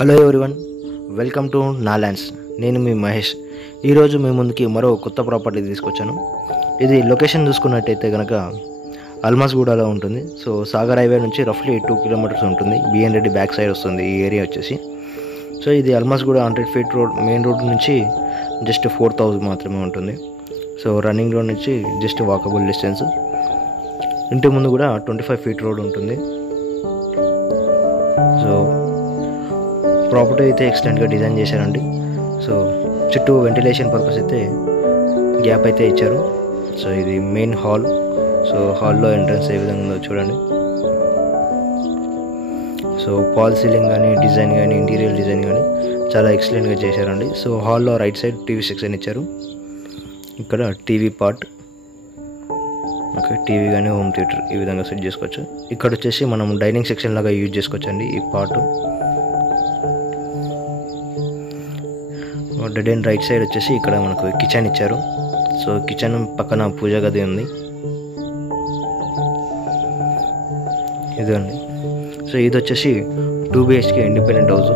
Hello everyone, welcome to నా lands. నేను మీ మహేష్. ఈరోజు మీ ముందుకి మరో కొత్త ప్రాపర్టీ తీసుకొచ్చాను. ఇది లొకేషన్ చూసుకున్నట్టయితే కనుక అల్మాస్గూడలో ఉంటుంది. సో సాగర్ హైవే నుంచి రఫ్లీ 2 కిలోమీటర్స్ ఉంటుంది. బిఎన్ రెడ్డి బ్యాక్ సైడ్ వస్తుంది ఈ ఏరియా వచ్చేసి. సో ఇది Almasguda 100 feet road, main road నుంచి జస్ట్ 4000 మాత్రమే ఉంటుంది. సో రన్నింగ్ రోడ్ నుంచి జస్ట్ వాకబుల్ డిస్టెన్స్. ఇంటి ముందు కూడా 25 ఫీట్ రోడ్ ఉంటుంది. సో ప్రాపర్టీ అయితే ఎక్స్టెంట్గా డిజైన్ చేశారండి. సో చుట్టూ వెంటిలేషన్ పర్పస్ అయితే గ్యాప్ అయితే ఇచ్చారు. సో ఇది మెయిన్ హాల్. సో హాల్లో ఎంట్రన్స్ ఏ విధంగా ఉందో చూడండి. సో పాల్ సీలింగ్ కానీ, డిజైన్ కానీ, ఇంటీరియర్ డిజైన్ కానీ చాలా ఎక్సలెంట్గా చేశారండి. సో హాల్లో రైట్ సైడ్ టీవీ సెక్షన్ ఇచ్చారు. ఇక్కడ టీవీ పార్ట్, ఓకే, టీవీ కానీ హోమ్ థియేటర్ ఈ విధంగా సెట్ చేసుకోవచ్చు. ఇక్కడ వచ్చేసి మనం డైనింగ్ సెక్షన్ లాగా యూజ్ చేసుకోవచ్చు అండి ఈ part. Dead and right side వచ్చేసి ఇక్కడ మనకు కిచెన్ ఇచ్చారు. సో కిచెన్ పక్కన పూజ గది ఉంది. ఇదండి. సో ఇది వచ్చేసి 2 BHK independent house.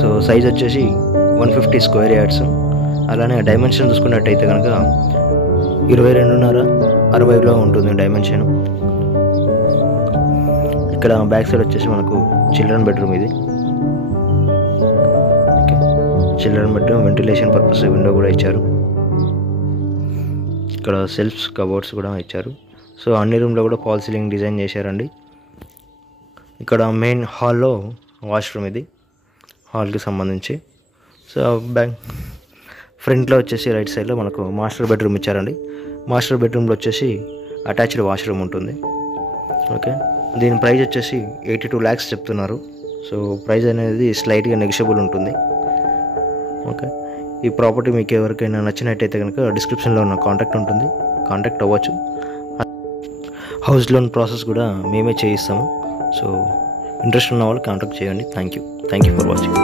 So size వచ్చేసి 150 స్క్వేర్ యార్డ్స్. అలానే డైమెన్షన్ చూసుకున్నట్టయితే కనుక 22.5 60లో ఉంటుంది డైమెన్షన్. ఇక్కడ బ్యాక్ సైడ్ వచ్చేసి మనకు చిల్డ్రన్ బెడ్రూమ్. ఇది children bedroom, ventilation purpose window కూడా ఇచ్చారు. ఇక్కడ సెల్ఫ్స్, కబోర్డ్స్ కూడా ఇచ్చారు. సో అన్ని రూమ్లో కూడా పాల్ సీలింగ్ డిజైన్ చేశారండి. ఇక్కడ మెయిన్ హాల్లో వాష్రూమ్, ఇది హాల్కి సంబంధించి. సో ఫ్రంట్లో వచ్చేసి రైట్ సైడ్లో మనకు మాస్టర్ బెడ్రూమ్ ఇచ్చారండి. మాస్టర్ బెడ్రూమ్లో వచ్చేసి అటాచ్డ్ వాష్రూమ్ ఉంటుంది. ఓకే, దీని ప్రైస్ వచ్చేసి 82 lakhs చెప్తున్నారు. సో ప్రైస్ అనేది స్లైట్గా నెగిషియబుల్ ఉంటుంది. ఓకే, ఈ ప్రాపర్టీ మీకు ఎవరికైనా నచ్చినట్టయితే కనుక డిస్క్రిప్షన్లో ఉన్న కాంటాక్ట్ ఉంటుంది, కాంటాక్ట్ అవ్వచ్చు. హౌస్ లోన్ ప్రాసెస్ కూడా మేమే చేయిస్తాము. సో ఇంట్రెస్ట్ ఉన్న వాళ్ళు కాంటాక్ట్ చేయండి. Thank you for watching.